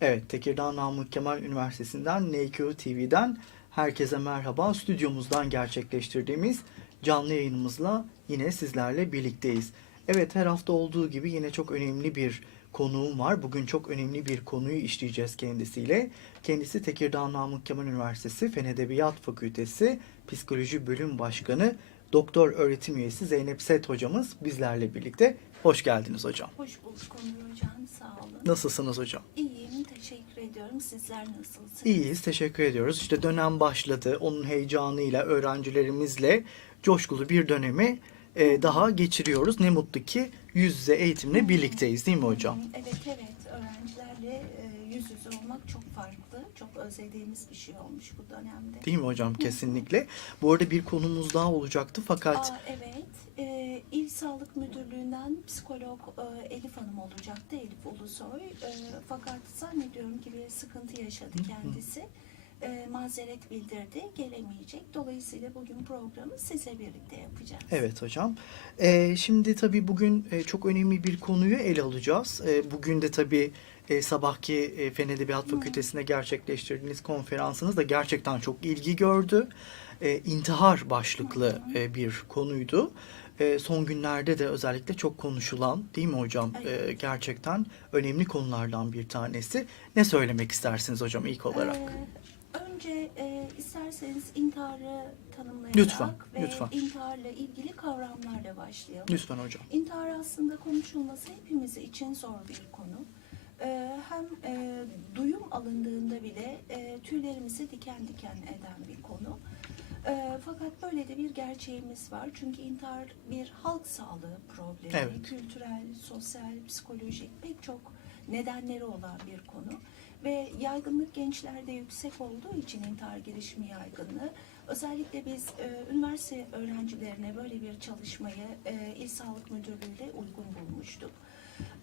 Evet, Tekirdağ Namık Kemal Üniversitesi'nden NQ TV'den herkese merhaba. Stüdyomuzdan gerçekleştirdiğimiz canlı yayınımızla yine sizlerle birlikteyiz. Evet, her hafta olduğu gibi yine çok önemli bir konuğum var. Bugün çok önemli bir konuyu işleyeceğiz kendisiyle. Kendisi Tekirdağ Namık Kemal Üniversitesi Fen Edebiyat Fakültesi Psikoloji Bölüm Başkanı Doktor Öğretim Üyesi Zeynep Set hocamız bizlerle birlikte. Hoş geldiniz hocam. Hoş bulduk Onur Hocam, sağ olun. Nasılsınız hocam? Teşekkür ediyorum. Sizler nasılsınız? İyiyiz, teşekkür ediyoruz. İşte dönem başladı. Onun heyecanıyla, öğrencilerimizle coşkulu bir dönemi e, daha geçiriyoruz. Ne mutlu ki yüz yüze eğitimle birlikteyiz değil mi hocam? Evet, evet. Öğrencilerle e, yüz yüze olmak çok farklı. Çok özlediğimiz bir şey olmuş bu dönemde. Değil mi hocam? Kesinlikle. Bu arada bir konumuz daha olacaktı fakat Aa, evet. E, İl Sağlık Müdürlüğü'nden psikolog e, Elif Hanım olacaktı, Elif Ulusoy. E, fakat zannediyorum ki bir sıkıntı yaşadı kendisi. E, mazeret bildirdi, gelemeyecek. Dolayısıyla bugün programı size birlikte yapacağız. Evet hocam. Ee, şimdi tabii bugün e, çok önemli bir konuyu ele alacağız. E, bugün de tabii e, sabahki e, Fen Edebiyat Fakültesi'nde gerçekleştirdiğiniz konferansınız da gerçekten çok ilgi gördü. E, intihar başlıklı e, bir konuydu. E, son günlerde de özellikle çok konuşulan değil mi hocam? E, gerçekten önemli konulardan bir tanesi. Ne söylemek istersiniz hocam ilk olarak? Ee, önce e, isterseniz intiharı tanımlayarak Lütfen, ve lütfen. intiharla ilgili kavramlarla başlayalım. Lütfen hocam. İntihar aslında konuşulması hepimiz için zor bir konu. Ee, hem e, duyum alındığında bile e, tüylerimizi diken diken eden bir konu. Ee, fakat böyle de bir gerçeğimiz var. Çünkü intihar bir halk sağlığı problemi. Evet. Kültürel, sosyal, psikolojik pek çok nedenleri olan bir konu. Ve yaygınlık gençlerde yüksek olduğu için intihar girişimi yaygınlığı. Özellikle biz e, üniversite öğrencilerine böyle bir çalışmayı e, İl Sağlık Müdürlüğü ile uygun bulmuştuk.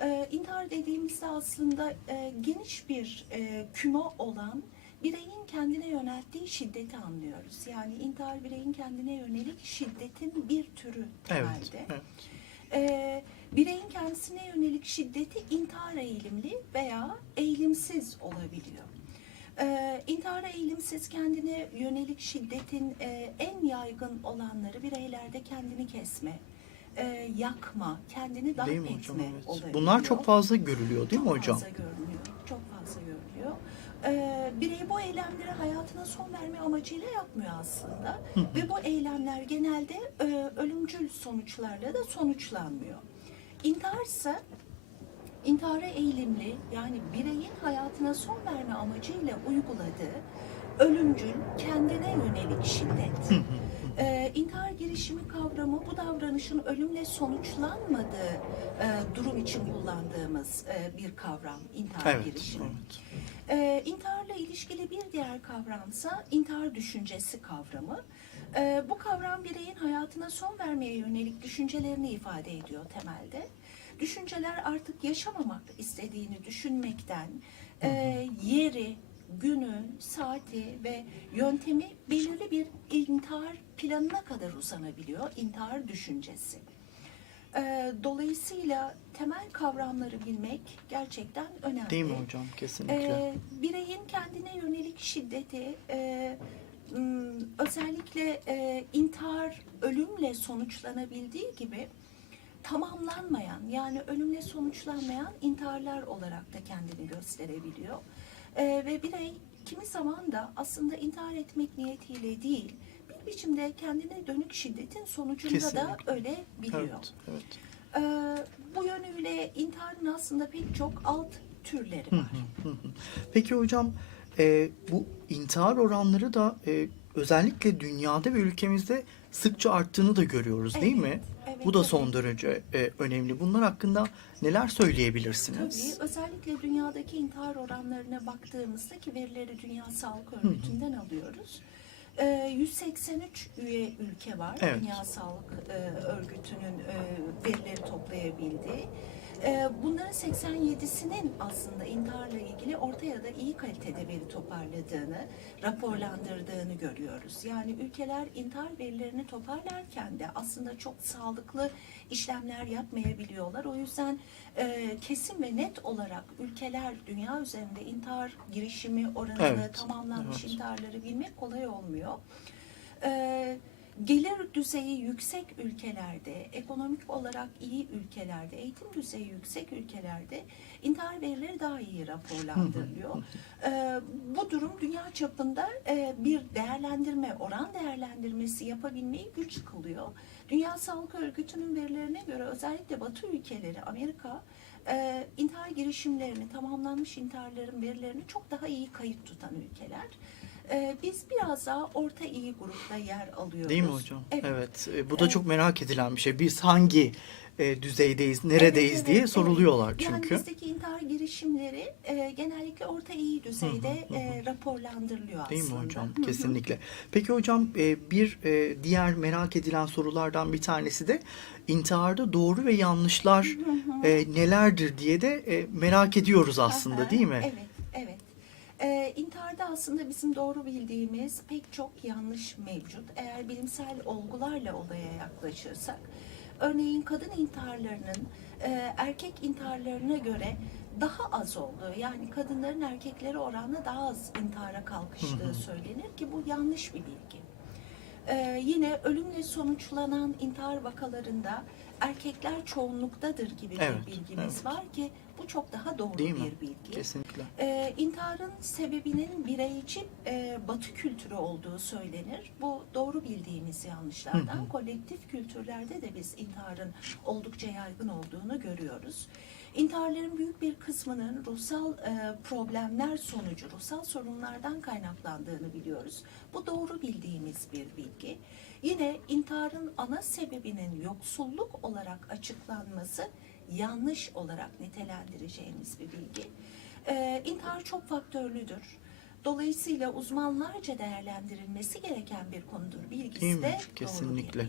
E, intihar dediğimizde aslında e, geniş bir e, küme olan bireyin kendine yönelttiği şiddeti anlıyoruz. Yani intihar bireyin kendine yönelik şiddetin bir türü temelde. Evet. evet. Ee, bireyin kendisine yönelik şiddeti intihar eğilimli veya eğilimsiz olabiliyor. Ee, intihara eğilimsiz kendine yönelik şiddetin e, en yaygın olanları bireylerde kendini kesme, e, yakma, kendini darp mi etme hocam? Evet. olabiliyor. Bunlar çok fazla görülüyor değil mi Çok hocam? fazla görünüyor. Çok fazla Ee, birey bu eylemleri hayatına son verme amacıyla yapmıyor aslında. Ve bu eylemler genelde e, ölümcül sonuçlarla da sonuçlanmıyor. İntihar ise intihara eğilimli yani bireyin hayatına son verme amacıyla uyguladığı ölümcül kendine yönelik şiddet. Ee, intihar girişimi kavramı bu davranışın ölümle sonuçlanmadığı e, durum için kullandığımız e, bir kavram intihar Evet. girişimi. evet. Ee, intiharla ilişkili bir diğer kavramsa intihar düşüncesi kavramı. Ee, bu kavram bireyin hayatına son vermeye yönelik düşüncelerini ifade ediyor temelde. Düşünceler artık yaşamamak istediğini düşünmekten e, yeri, günü, saati ve yöntemi belirli bir intihar planına kadar uzanabiliyor intihar düşüncesi. Ee, dolayısıyla temel kavramları bilmek gerçekten önemli. Değil mi hocam? Kesinlikle. Ee, bireyin kendine yönelik şiddeti e, özellikle e, intihar ölümle sonuçlanabildiği gibi tamamlanmayan yani ölümle sonuçlanmayan intiharlar olarak da kendini gösterebiliyor. Ee, ve birey kimi zaman da aslında intihar etmek niyetiyle değil bir biçimde kendine dönük şiddetin sonucunda da Kesinlikle. öyle biliyor. evet, evet. Ee, bu yönüyle intiharın aslında pek çok alt türleri var. hı, hı hı. Peki hocam e, bu intihar oranları da e, özellikle dünyada ve ülkemizde sıkça arttığını da görüyoruz değil Evet, mi? Bu da son derece e, önemli. Bunlar hakkında neler söyleyebilirsiniz? Tabii özellikle dünyadaki intihar oranlarına baktığımızda ki verileri Dünya Sağlık Örgütü'nden alıyoruz. Ee, 183 üye ülke var Evet. Dünya Sağlık e, Örgütü'nün e, verileri toplayabildiği. Ee, bunların 87'sinin aslında intiharla ilgili orta ya da iyi kalitede veri toparladığını, raporlandırdığını görüyoruz. Yani ülkeler intihar verilerini toparlarken de aslında çok sağlıklı işlemler yapmayabiliyorlar. O yüzden e, kesin ve net olarak ülkeler dünya üzerinde intihar girişimi oranını, Evet, tamamlanmış evet. intiharları bilmek kolay olmuyor. Ee, gelir düzeyi yüksek ülkelerde, ekonomik olarak iyi ülkelerde, eğitim düzeyi yüksek ülkelerde intihar verileri daha iyi raporlandırılıyor. Ee, bu durum dünya çapında e, bir değerlendirme, oran değerlendirmesi yapabilmeyi güç kılıyor. Dünya Sağlık Örgütü'nün verilerine göre özellikle Batı ülkeleri, Amerika e, intihar girişimlerini, tamamlanmış intiharların verilerini çok daha iyi kayıt tutan ülkeler. Ee, biz biraz daha orta iyi grupta yer alıyoruz. Değil mi hocam? Evet. Evet. E, Bu da Evet. çok merak edilen bir şey. Biz hangi e, düzeydeyiz, neredeyiz Evet, diye evet, soruluyorlar evet. çünkü. Yani bizdeki intihar girişimleri e, genellikle orta iyi düzeyde Hı hı, hı e, raporlandırılıyor Değil mi aslında. hocam? Hı hı. Kesinlikle. Peki hocam e, bir e, diğer merak edilen sorulardan bir tanesi de intiharda doğru ve yanlışlar Hı hı. e, nelerdir diye de e, merak ediyoruz aslında Aha, değil mi? Evet, evet. Ee, intiharda aslında bizim doğru bildiğimiz pek çok yanlış mevcut. Eğer bilimsel olgularla olaya yaklaşırsak, örneğin kadın intiharlarının e, erkek intiharlarına göre daha az olduğu, yani kadınların erkekleri oranla daha az intihara kalkıştığı söylenir ki bu yanlış bir bilgi. Ee, yine ölümle sonuçlanan intihar vakalarında erkekler çoğunluktadır gibi Evet, bir bilgimiz evet. var ki bu çok daha doğru Değil mi? bir bilgi. Kesinlikle. Ee, intiharın sebebinin bireyci e, batı kültürü olduğu söylenir. Bu doğru bildiğimiz yanlışlardan. Hı hı. Kolektif kültürlerde de biz intiharın oldukça yaygın olduğunu görüyoruz. İntiharların büyük bir kısmının ruhsal e, problemler sonucu, ruhsal sorunlardan kaynaklandığını biliyoruz. Bu doğru bildiğimiz bir bilgi. Yine intiharın ana sebebinin yoksulluk olarak açıklanması yanlış olarak nitelendireceğimiz bir bilgi. Ee, intihar çok faktörlüdür. Dolayısıyla uzmanlarca değerlendirilmesi gereken bir konudur. Bilgisi Değil mi? de bir Kesinlikle.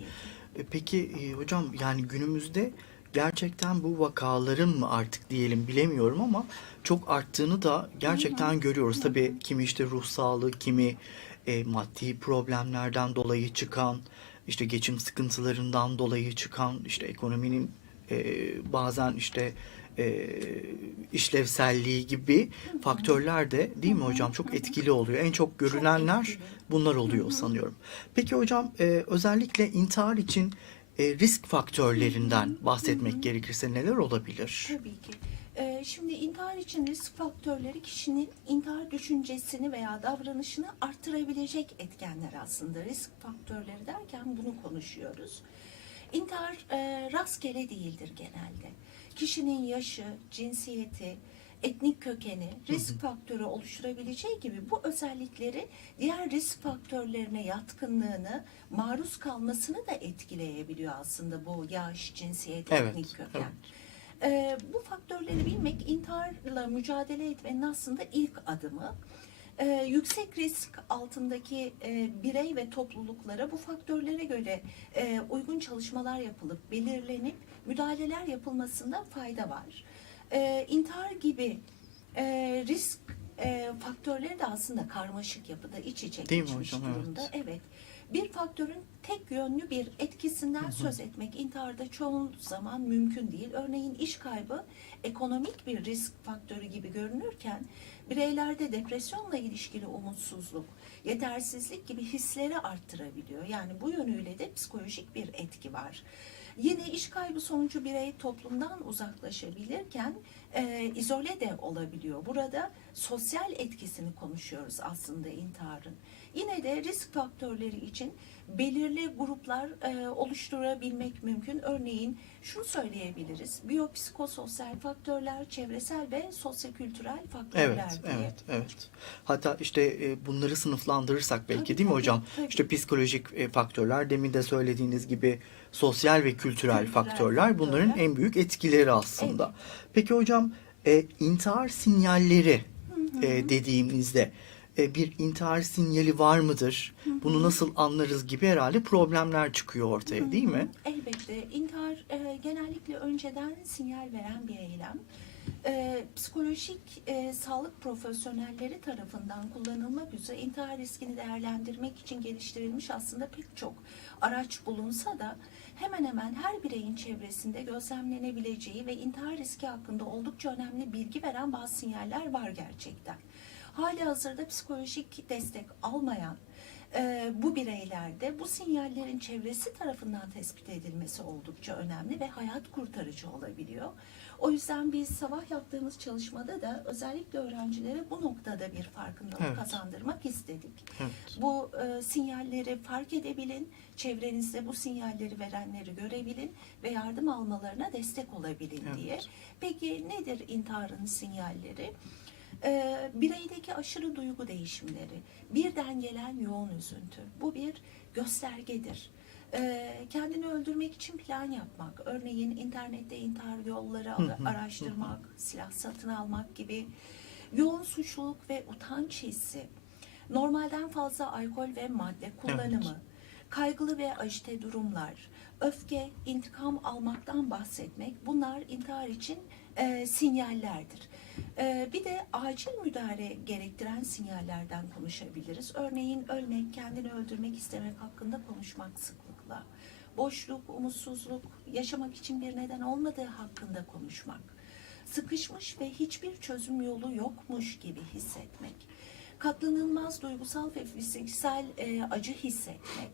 E, Peki e, hocam yani günümüzde gerçekten bu vakaların mı artık diyelim bilemiyorum ama çok arttığını da gerçekten görüyoruz. Tabii kimi işte ruh sağlığı, kimi e, maddi problemlerden dolayı çıkan, işte geçim sıkıntılarından dolayı çıkan, işte ekonominin e, bazen işte e, işlevselliği gibi faktörler de değil mi hocam çok etkili oluyor. En çok görülenler bunlar oluyor sanıyorum. Peki hocam e, özellikle intihar için e, risk faktörlerinden bahsetmek gerekirse neler olabilir? Tabii ki. Ee, şimdi intihar için risk faktörleri kişinin intihar düşüncesini veya davranışını arttırabilecek etkenler aslında. Risk faktörleri derken bunu konuşuyoruz. İntihar e, rastgele değildir genelde. Kişinin yaşı, cinsiyeti, etnik kökeni risk faktörü oluşturabileceği gibi bu özellikleri diğer risk faktörlerine yatkınlığını, maruz kalmasını da etkileyebiliyor aslında bu yaş, cinsiyet, Evet, etnik köken. evet. Ee, bu faktörleri bilmek intiharla mücadele etmenin aslında ilk adımı. Ee, yüksek risk altındaki e, birey ve topluluklara bu faktörlere göre e, uygun çalışmalar yapılıp belirlenip müdahaleler yapılmasında fayda var. Ee, intihar gibi e, risk e, faktörleri de aslında karmaşık yapıda iç içe Değil mi geçmiş hocam? Evet. durumda. Evet. Bir faktörün tek yönlü bir etkisinden söz etmek intiharda çoğu zaman mümkün değil. Örneğin iş kaybı ekonomik bir risk faktörü gibi görünürken bireylerde depresyonla ilişkili umutsuzluk, yetersizlik gibi hisleri arttırabiliyor. Yani bu yönüyle de psikolojik bir etki var. Yine iş kaybı sonucu birey toplumdan uzaklaşabilirken e, izole de olabiliyor. Burada sosyal etkisini konuşuyoruz aslında intiharın. Yine de risk faktörleri için belirli gruplar e, oluşturabilmek mümkün. Örneğin şunu söyleyebiliriz. Biyopsikososyal faktörler, çevresel ve sosyokültürel faktörler Evet, diye. evet, evet. Hatta işte e, bunları sınıflandırırsak belki Tabii, değil mi tabii, hocam? tabii. İşte psikolojik e, faktörler, demin de söylediğiniz gibi sosyal ve kültürel, Kültürel faktörler bunların faktörler. en büyük etkileri aslında. Peki hocam e, intihar sinyalleri e, dediğimizde e, bir intihar sinyali var mıdır? Bunu nasıl anlarız gibi herhalde problemler çıkıyor ortaya değil mi? Elbette intihar intihar e, genellikle önceden sinyal veren bir eylem. E, psikolojik e, sağlık profesyonelleri tarafından kullanılmak üzere intihar riskini değerlendirmek için geliştirilmiş aslında pek çok araç bulunsa da hemen hemen her bireyin çevresinde gözlemlenebileceği ve intihar riski hakkında oldukça önemli bilgi veren bazı sinyaller var gerçekten. Hali hazırda psikolojik destek almayan e, bu bireylerde bu sinyallerin çevresi tarafından tespit edilmesi oldukça önemli ve hayat kurtarıcı olabiliyor. O yüzden biz sabah yaptığımız çalışmada da özellikle öğrencilere bu noktada bir farkındalık Evet. kazandırmak istedik. Evet. Bu e, sinyalleri fark edebilin, çevrenizde bu sinyalleri verenleri görebilin ve yardım almalarına destek olabilin Evet. diye. Peki nedir intiharın sinyalleri? E, bireydeki aşırı duygu değişimleri, birden gelen yoğun üzüntü. Bu bir göstergedir. E, kendini öldürmek için plan yapmak, örneğin internette intihar yolları araştırmak, silah satın almak gibi yoğun suçluluk ve utanç hissi, normalden fazla alkol ve madde kullanımı, kaygılı ve ajite durumlar, öfke, intikam almaktan bahsetmek bunlar intihar için e, sinyallerdir. E, bir de acil müdahale gerektiren sinyallerden konuşabiliriz. Örneğin ölmek, kendini öldürmek istemek hakkında konuşmak sıklıkla. Boşluk, umutsuzluk, yaşamak için bir neden olmadığı hakkında konuşmak. Sıkışmış ve hiçbir çözüm yolu yokmuş gibi hissetmek. Katlanılmaz duygusal ve fiziksel e, acı hissetmek.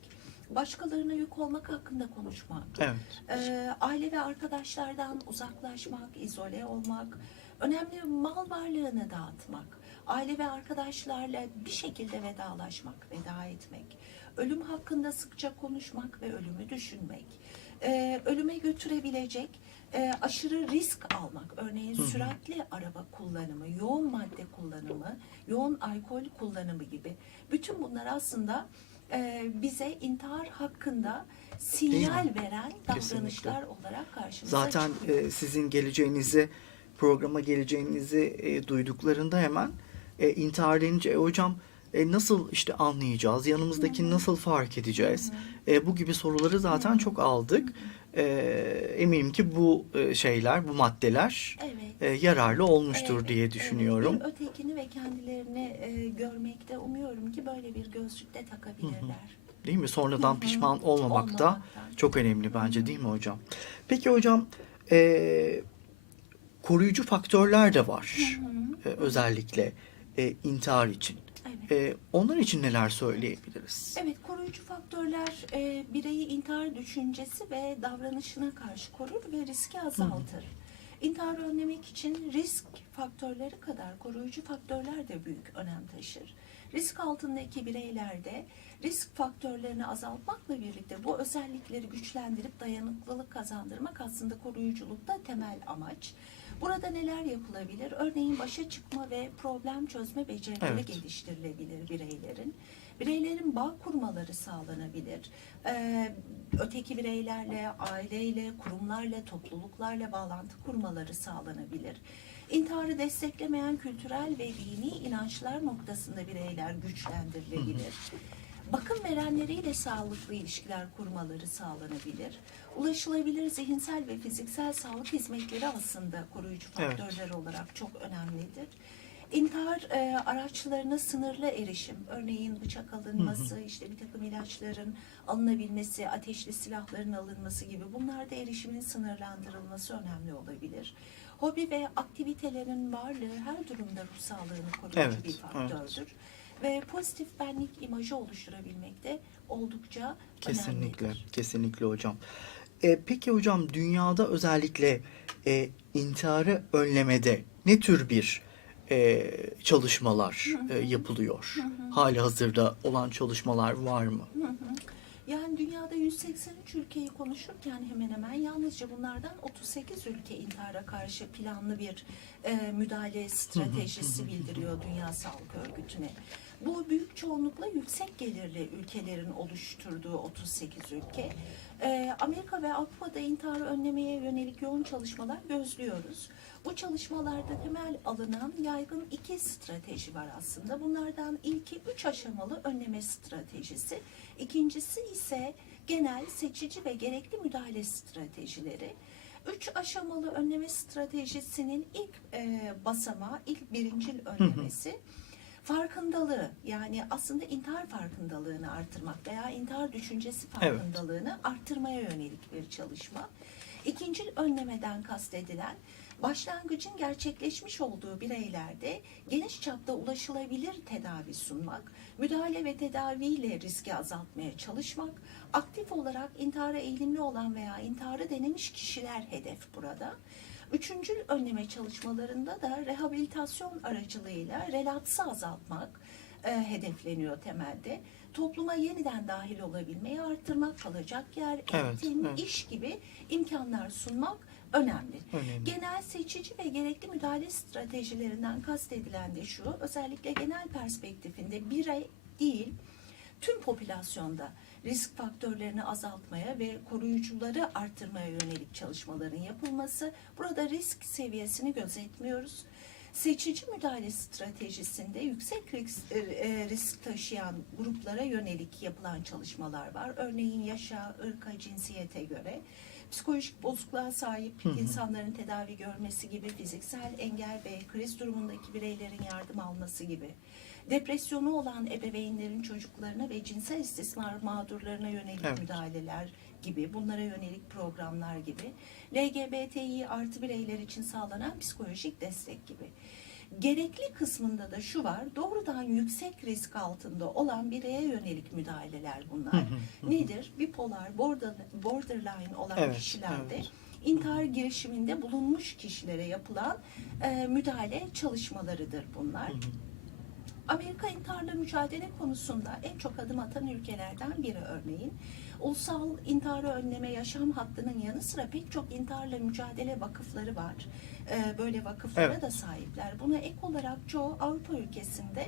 Başkalarına yük olmak hakkında konuşmak. Evet. Ee, aile ve arkadaşlardan uzaklaşmak, izole olmak, önemli mal varlığını dağıtmak, aile ve arkadaşlarla bir şekilde vedalaşmak, veda etmek, ölüm hakkında sıkça konuşmak ve ölümü düşünmek, ee, ölüme götürebilecek e, aşırı risk almak, örneğin Hı süratli araba kullanımı, yoğun madde kullanımı, yoğun alkol kullanımı gibi. Bütün bunlar aslında e, bize intihar hakkında sinyal veren davranışlar olarak karşımıza Zaten çıkıyor. e, sizin geleceğinizi, programa geleceğinizi e, duyduklarında hemen e, intihar denince "E, hocam e, nasıl işte anlayacağız, yanımızdakini nasıl fark edeceğiz? E, bu gibi soruları zaten çok aldık. E, eminim ki bu e, şeyler, bu maddeler Evet. e, yararlı olmuştur Evet, diye evet. düşünüyorum. Bir ötekini ve kendilerini e, görmekte umuyorum ki böyle bir gözlük de takabilirler. Değil mi? Sonradan pişman olmamak da çok önemli bence değil mi hocam? Peki hocam e, koruyucu faktörler de var Hı hı. e, özellikle e, intihar için. Evet. E, onlar için neler söyleyebiliriz? Evet, koruyucu faktörler e, bireyi intihar düşüncesi ve davranışına karşı korur ve riski azaltır. İntihar önlemek için risk faktörleri kadar koruyucu faktörler de büyük önem taşır. Risk altındaki bireylerde risk faktörlerini azaltmakla birlikte bu özellikleri güçlendirip dayanıklılık kazandırmak aslında koruyuculukta temel amaç. Burada neler yapılabilir? Örneğin başa çıkma ve problem çözme becerileri Evet. geliştirilebilir bireylerin. Bireylerin bağ kurmaları sağlanabilir. Ee, öteki bireylerle, aileyle, kurumlarla, topluluklarla bağlantı kurmaları sağlanabilir. İntiharı desteklemeyen kültürel ve dini inançlar noktasında bireyler güçlendirilebilir. Bakım verenleriyle sağlıklı ilişkiler kurmaları sağlanabilir. Ulaşılabilir zihinsel ve fiziksel sağlık hizmetleri aslında koruyucu Evet. faktörler olarak çok önemlidir. İntihar e, araçlarına sınırlı erişim, örneğin bıçak alınması, işte bir takım ilaçların alınabilmesi, ateşli silahların alınması gibi bunlarda erişimin sınırlandırılması önemli olabilir. Hobi ve aktivitelerin varlığı her durumda ruh sağlığını koruyucu Evet, bir faktördür. Ve pozitif benlik imajı oluşturabilmek de oldukça Kesinlikle, önemlidir. kesinlikle hocam. E, peki hocam dünyada özellikle e, intiharı önlemede ne tür bir e, çalışmalar e, yapılıyor? Hali hazırda olan çalışmalar var mı? Hı hı. Yani dünyada 183 ülkeyi konuşurken hemen hemen yalnızca bunlardan 38 ülke intihara karşı planlı bir e, müdahale stratejisi bildiriyor Dünya Sağlık Örgütü'ne. Bu büyük çoğunlukla yüksek gelirli ülkelerin oluşturduğu 38 ülke. Ee, Amerika ve Avrupa'da intiharı önlemeye yönelik yoğun çalışmalar gözlüyoruz. Bu çalışmalarda temel alınan yaygın iki strateji var aslında. Bunlardan ilki üç aşamalı önleme stratejisi. İkincisi ise genel, seçici ve gerekli müdahale stratejileri. Üç aşamalı önleme stratejisinin ilk e, basamağı, ilk birincil önlemesi farkındalığı yani aslında intihar farkındalığını artırmak veya intihar düşüncesi Evet. farkındalığını arttırmaya yönelik bir çalışma. İkinci önlemeden kastedilen başlangıcın gerçekleşmiş olduğu bireylerde geniş çapta ulaşılabilir tedavi sunmak, müdahale ve tedaviyle riski azaltmaya çalışmak, aktif olarak intihara eğilimli olan veya intiharı denemiş kişiler hedef burada. Üçüncü önleme çalışmalarında da rehabilitasyon aracılığıyla relapsı azaltmak e, hedefleniyor temelde. Topluma yeniden dahil olabilmeyi artırmak, kalacak yer, Evet, eğitim, evet. iş gibi imkanlar sunmak önemli. Önemli. Genel seçici ve gerekli müdahale stratejilerinden kastedilen de şu, özellikle genel perspektifinde birey değil, tüm popülasyonda risk faktörlerini azaltmaya ve koruyucuları artırmaya yönelik çalışmaların yapılması. Burada risk seviyesini gözetmiyoruz. Seçici müdahale stratejisinde yüksek risk, e, e, risk taşıyan gruplara yönelik yapılan çalışmalar var. Örneğin yaşa, ırka, cinsiyete göre psikolojik bozukluğa sahip Hı hı. insanların tedavi görmesi gibi, fiziksel engel ve kriz durumundaki bireylerin yardım alması gibi, depresyonu olan ebeveynlerin çocuklarına ve cinsel istismar mağdurlarına yönelik Evet. müdahaleler gibi, bunlara yönelik programlar gibi, LGBTİ artı bireyler için sağlanan psikolojik destek gibi. Gerekli kısmında da şu var, doğrudan yüksek risk altında olan bireye yönelik müdahaleler bunlar. Nedir? Bipolar, border, borderline olan Evet, kişilerde evet. intihar girişiminde bulunmuş kişilere yapılan e, müdahale çalışmalarıdır bunlar. Amerika intiharla mücadele konusunda en çok adım atan ülkelerden biri örneğin. Ulusal intiharı önleme yaşam hattının yanı sıra pek çok intiharla mücadele vakıfları var. Ee, böyle vakıflara Evet. da sahipler. Buna ek olarak çoğu Avrupa ülkesinde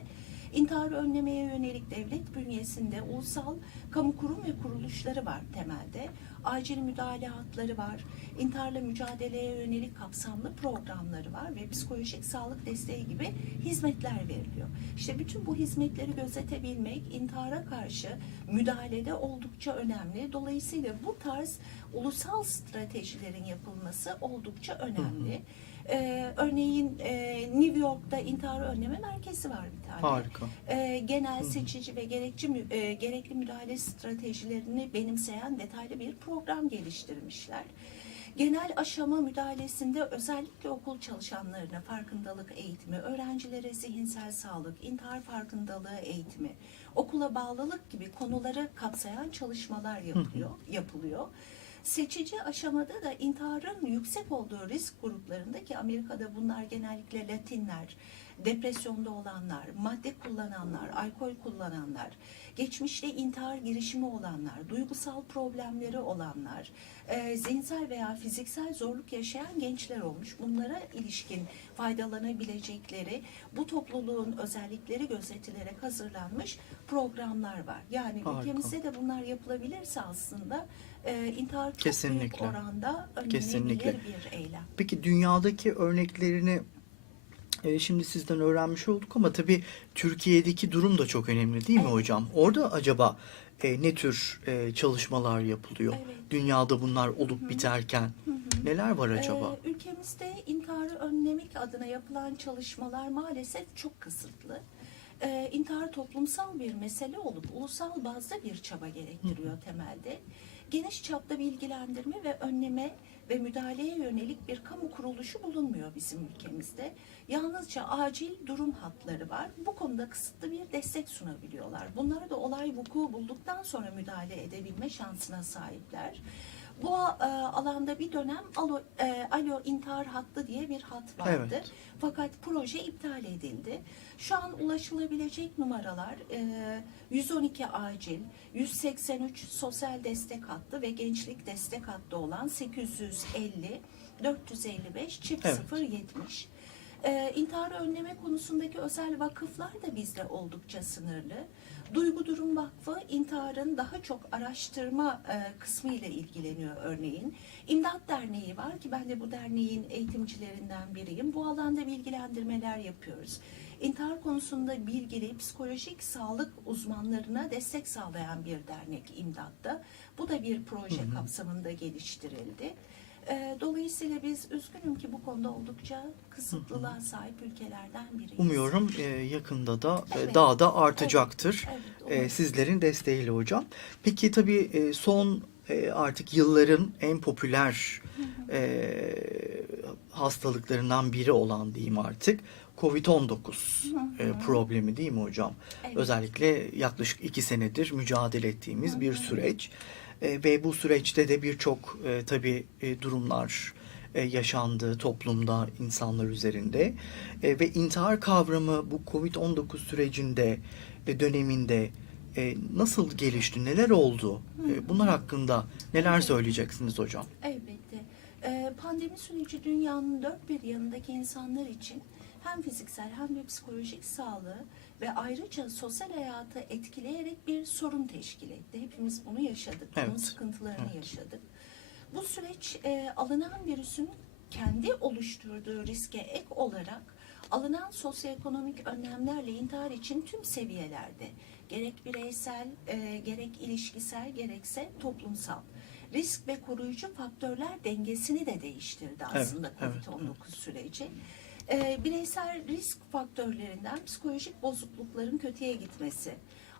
intiharı önlemeye yönelik devlet bünyesinde ulusal kamu kurum ve kuruluşları var temelde. Acil müdahale hatları var. İntiharla mücadeleye yönelik kapsamlı programları var ve psikolojik sağlık desteği gibi hizmetler veriliyor. İşte bütün bu hizmetleri gözetebilmek intihara karşı müdahalede oldukça önemli. Dolayısıyla bu tarz ulusal stratejilerin yapılması oldukça önemli. Ee, örneğin e, New York'ta intihar önleme merkezi var bir tane. Harika. Ee, genel hı. seçici ve gerekçi e, gerekli müdahale stratejilerini benimseyen detaylı bir program geliştirmişler. Genel aşama müdahalesinde özellikle okul çalışanlarına farkındalık eğitimi, öğrencilere zihinsel sağlık, intihar farkındalığı eğitimi, okula bağlılık gibi konuları kapsayan çalışmalar yapılıyor. yapılıyor. Seçici aşamada da intiharın yüksek olduğu risk gruplarında ki Amerika'da bunlar genellikle Latinler, depresyonda olanlar, madde kullananlar, alkol kullananlar, geçmişte intihar girişimi olanlar, duygusal problemleri olanlar, e, zihinsel veya fiziksel zorluk yaşayan gençler olmuş. Bunlara ilişkin faydalanabilecekleri bu topluluğun özellikleri gözetilerek hazırlanmış programlar var. Yani Harika. ülkemizde de bunlar yapılabilirse aslında e, intihar çok Kesinlikle. büyük oranda önlenebilir Kesinlikle. bir eylem. Peki dünyadaki örneklerini e, şimdi sizden öğrenmiş olduk ama tabii Türkiye'deki durum da çok önemli değil mi Evet. hocam? Orada acaba e, ne tür e, çalışmalar yapılıyor? Evet. Dünyada bunlar olup Hı hı. biterken Hı hı. neler var acaba? Ee, ülkemizde intiharı önlemek adına yapılan çalışmalar maalesef çok kısıtlı. Ee, intihar toplumsal bir mesele olup ulusal bazda bir çaba gerektiriyor temelde. Geniş çapta bilgilendirme ve önleme ve müdahaleye yönelik bir kamu kuruluşu bulunmuyor bizim ülkemizde. Yalnızca acil durum hatları var. Bu konuda kısıtlı bir destek sunabiliyorlar. Bunlar da olay vuku bulduktan sonra müdahale edebilme şansına sahipler. Bu e, alanda bir dönem Alo, e, Alo İntihar Hattı diye bir hat vardı. Evet. Fakat proje iptal edildi. Şu an ulaşılabilecek numaralar e, 112 acil, 183 sosyal destek hattı ve gençlik destek hattı olan 850 455 çift Evet. 070. E, intiharı önleme konusundaki özel vakıflar da bizde oldukça sınırlı. Duygu Durum Vakfı intiharın daha çok araştırma e, kısmı ile ilgileniyor örneğin. İmdat Derneği var ki ben de bu derneğin eğitimcilerinden biriyim. Bu alanda bilgilendirmeler yapıyoruz. İntihar konusunda bilgili psikolojik sağlık uzmanlarına destek sağlayan bir dernek İmdat'ta. Bu da bir proje Hı hı. kapsamında geliştirildi. E, Dolayısıyla biz üzgünüm ki bu konuda oldukça kısıtlılığa sahip ülkelerden biriyiz. Umuyorum e, yakında da e, Evet. daha da artacaktır. Evet, E, umarım. sizlerin desteğiyle hocam. Peki tabii e, son e, artık yılların en popüler e, hastalıklarından biri olan diyeyim artık Covid-19 e, problemi değil mi hocam? Evet. Özellikle yaklaşık iki senedir mücadele ettiğimiz Hı bir hı. E, ve bu süreçte de birçok e, tabii e, durumlar e, yaşandı toplumda insanlar üzerinde. E, ve intihar kavramı bu Covid-19 sürecinde ve döneminde e, nasıl gelişti, neler oldu? E, bunlar hakkında neler söyleyeceksiniz hocam? Elbette. Ee, Pandemi süreci dünyanın dört bir yanındaki insanlar için hem fiziksel hem de psikolojik sağlığı ve ayrıca sosyal hayatı etkileyerek bir sorun teşkil etti. Hepimiz bunu yaşadık, bunun Evet, sıkıntılarını evet. yaşadık. Bu süreç e, alınan virüsün kendi oluşturduğu riske ek olarak alınan sosyoekonomik önlemlerle intihar için tüm seviyelerde gerek bireysel, e, gerek ilişkisel, gerekse toplumsal risk ve koruyucu faktörler dengesini de değiştirdi Evet, aslında evet, COVID-19 süreci. E, bireysel risk faktörlerinden psikolojik bozuklukların kötüye gitmesi,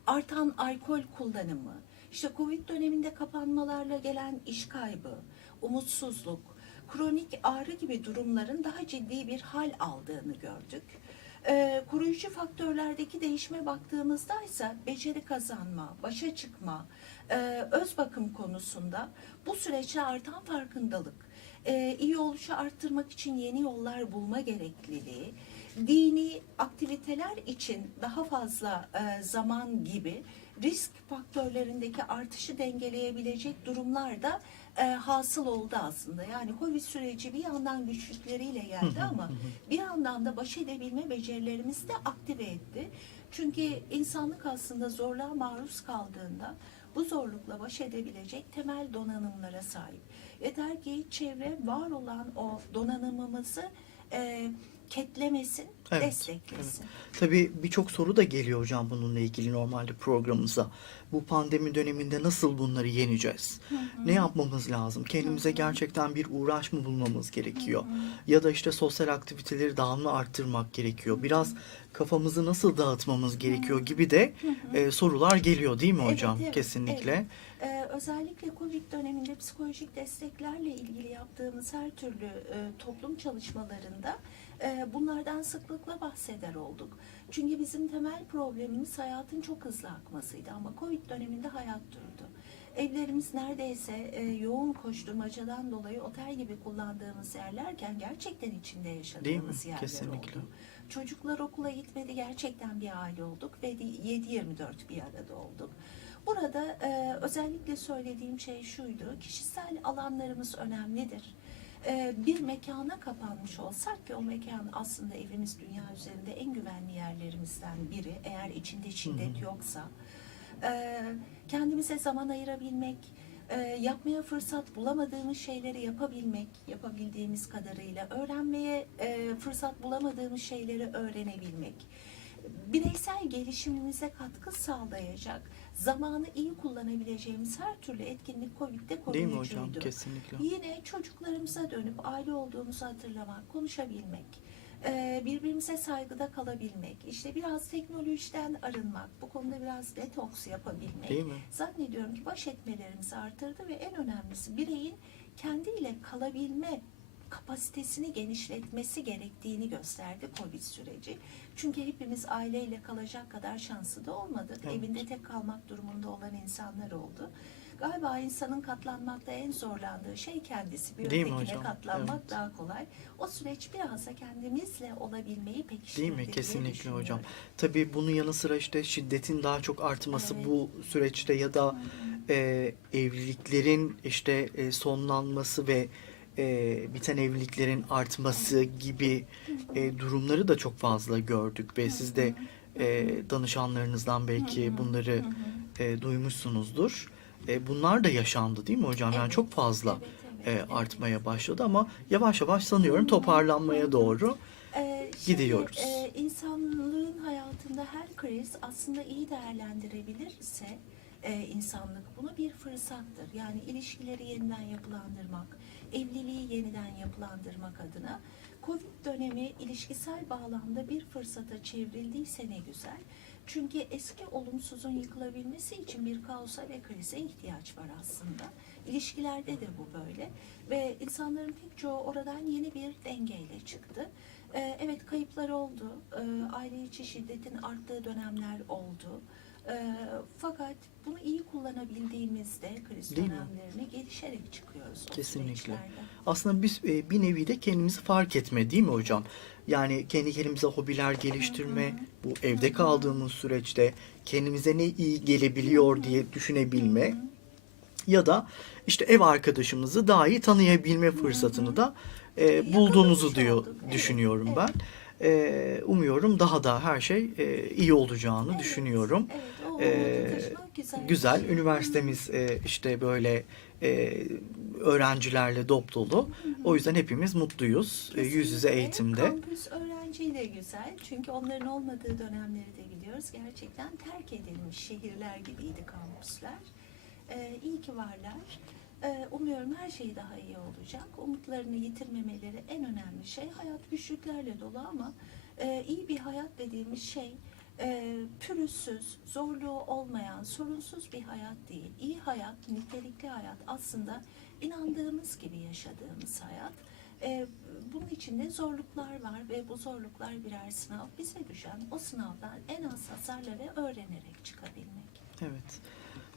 artan alkol kullanımı, işte Covid döneminde kapanmalarla gelen iş kaybı, umutsuzluk, kronik ağrı gibi durumların daha ciddi bir hal aldığını gördük. Ee, koruyucu faktörlerdeki değişime baktığımızda ise beceri kazanma, başa çıkma, e, öz bakım konusunda bu süreçte artan farkındalık, e, iyi oluşu arttırmak için yeni yollar bulma gerekliliği, dini aktiviteler için daha fazla e, zaman gibi risk faktörlerindeki artışı dengeleyebilecek durumlar da e, hasıl oldu aslında. Yani Covid süreci bir yandan güçlükleriyle geldi ama bir yandan da baş edebilme becerilerimizi de aktive etti. Çünkü insanlık aslında zorluğa maruz kaldığında bu zorlukla baş edebilecek temel donanımlara sahip. Yeter ki çevre var olan o donanımımızı e, ketlemesin, Evet, desteklesin. Tabii birçok soru da geliyor hocam bununla ilgili normalde programımıza. Bu pandemi döneminde nasıl bunları yeneceğiz? Ne yapmamız lazım? Kendimize gerçekten bir uğraş mı bulmamız gerekiyor? Ya da işte sosyal aktiviteleri daha mı arttırmak gerekiyor? Biraz kafamızı nasıl dağıtmamız gerekiyor gibi de e, sorular geliyor değil mi Evet, hocam? evet, Kesinlikle. evet. Özellikle Covid döneminde psikolojik desteklerle ilgili yaptığımız her türlü e, toplum çalışmalarında e, bunlardan sıklıkla bahseder olduk. Çünkü bizim temel problemimiz hayatın çok hızlı akmasıydı ama Covid döneminde hayat durdu. Evlerimiz neredeyse e, yoğun koşturmacadan dolayı otel gibi kullandığımız yerlerken gerçekten içinde yaşadığımız yerler Kesinlikle. oldu. Çocuklar okula gitmedi gerçekten bir aile olduk ve 7-24 bir arada olduk. Burada e, özellikle söylediğim şey şuydu, kişisel alanlarımız önemlidir. E, bir mekana kapanmış olsak ki o mekan aslında evimiz dünya üzerinde en güvenli yerlerimizden biri eğer içinde şiddet yoksa. E, kendimize zaman ayırabilmek, e, yapmaya fırsat bulamadığımız şeyleri yapabilmek, yapabildiğimiz kadarıyla öğrenmeye e, fırsat bulamadığımız şeyleri öğrenebilmek, bireysel gelişimimize katkı sağlayacak, zamanı iyi kullanabileceğimiz her türlü etkinlik Covid'de Değil mi koruyucuydu. hocam? Kesinlikle. Yine çocuklarımıza dönüp aile olduğumuzu hatırlamak, konuşabilmek, e, birbirimize saygıda kalabilmek, işte biraz teknolojiden arınmak, bu konuda biraz detoks yapabilmek. Değil mi? Zannediyorum ki baş etmelerimizi artırdı ve en önemlisi bireyin kendiyle kalabilme kapasitesini genişletmesi gerektiğini gösterdi Covid süreci. Çünkü hepimiz aileyle kalacak kadar şanslı da olmadık. Evet. Evinde tek kalmak durumunda olan insanlar oldu. Galiba insanın katlanmakta en zorlandığı şey kendisi. Bir Değil mi ötekine katlanmak Evet. daha kolay. O süreç biraz da kendimizle olabilmeyi Değil pekiştirdi mi? diye Kesinlikle hocam. Tabii bunun yanı sıra işte şiddetin daha çok artması Evet. bu süreçte ya da e, evliliklerin işte e, sonlanması ve e, biten evliliklerin artması gibi e, durumları da çok fazla gördük ve siz de e, danışanlarınızdan belki bunları e, duymuşsunuzdur. E, bunlar da yaşandı değil mi hocam? Yani çok fazla e, artmaya başladı ama yavaş yavaş sanıyorum toparlanmaya doğru. Ee, şimdi, Gidiyoruz. e, insanlığın hayatında her kriz aslında iyi değerlendirebilirse e, insanlık bunu bir fırsattır. Yani ilişkileri yeniden yapılandırmak, evliliği yeniden yapılandırmak adına Covid dönemi ilişkisel bağlamda bir fırsata çevrildiyse ne güzel. Çünkü eski olumsuzun yıkılabilmesi için bir kaosa ve krize ihtiyaç var aslında. İlişkilerde de bu böyle ve insanların pek çoğu oradan yeni bir dengeyle çıktı. Ee, evet kayıplar oldu, Ee, aile içi şiddetin arttığı dönemler oldu. Fakat bunu iyi kullanabildiğimizde kriz Değil mi? dönemlerine gelişerek çıkıyoruz. o Kesinlikle. süreçlerden. Aslında biz e, bir nevi de kendimizi fark etme değil mi hocam? Yani kendi kendimize hobiler geliştirme, bu evde kaldığımız süreçte kendimize ne iyi gelebiliyor diye düşünebilme ya da işte ev arkadaşımızı daha iyi tanıyabilme fırsatını da e, bulduğumuzu Yakalamış diyor olduk. Evet, düşünüyorum ben. E, umuyorum daha da her şey e, iyi olacağını düşünüyorum. Evet, taşımak güzel. Güzel. Üniversitemiz e, işte böyle e, öğrencilerle dop dolu. O yüzden hepimiz mutluyuz. E, yüz yüze Kesinlikle. eğitimde. Kampüs öğrenciyi de güzel. Çünkü onların olmadığı dönemleri de biliyoruz. Gerçekten terk edilmiş şehirler gibiydi kampüsler. Ee, iyi ki varlar. Umuyorum her şey daha iyi olacak. Umutlarını yitirmemeleri en önemli şey. Hayat güçlüklerle dolu ama e, iyi bir hayat dediğimiz şey e, pürüzsüz, zorluğu olmayan, sorunsuz bir hayat değil. İyi hayat, nitelikli hayat aslında inandığımız gibi yaşadığımız hayat. Ee, bunun içinde zorluklar var ve bu zorluklar birer sınav. Bize düşen o sınavdan en az hasarla ve öğrenerek çıkabilmek. Evet.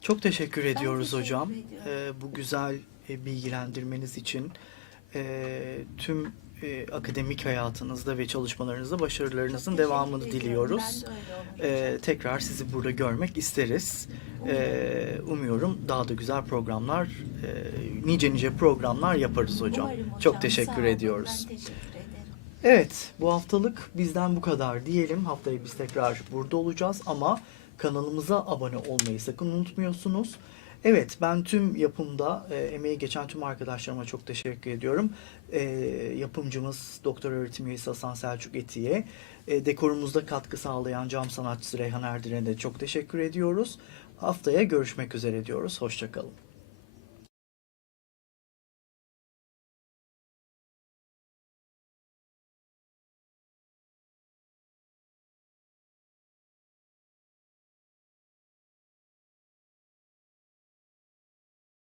Çok teşekkür ediyoruz teşekkür hocam. ediyorum. E, bu güzel e, bilgilendirmeniz için e, tüm e, akademik hayatınızda ve çalışmalarınızda başarılarınızın devamını diliyoruz. E, tekrar sizi burada görmek isteriz. E, umuyorum daha da güzel programlar, e, nice nice programlar yaparız hocam. Hocam. Çok teşekkür ediyoruz. Evet, bu haftalık bizden bu kadar diyelim. Haftaya biz tekrar burada olacağız ama kanalımıza abone olmayı sakın unutmuyorsunuz. Evet, ben tüm yapımda e, emeği geçen tüm arkadaşlarıma çok teşekkür ediyorum. E, yapımcımız Doktor Öğretim Üyesi Hasan Selçuk Eti'ye, e, dekorumuzda katkı sağlayan cam sanatçısı Reyhan Erdiren'e de çok teşekkür ediyoruz. Haftaya görüşmek üzere diyoruz. Hoşçakalın.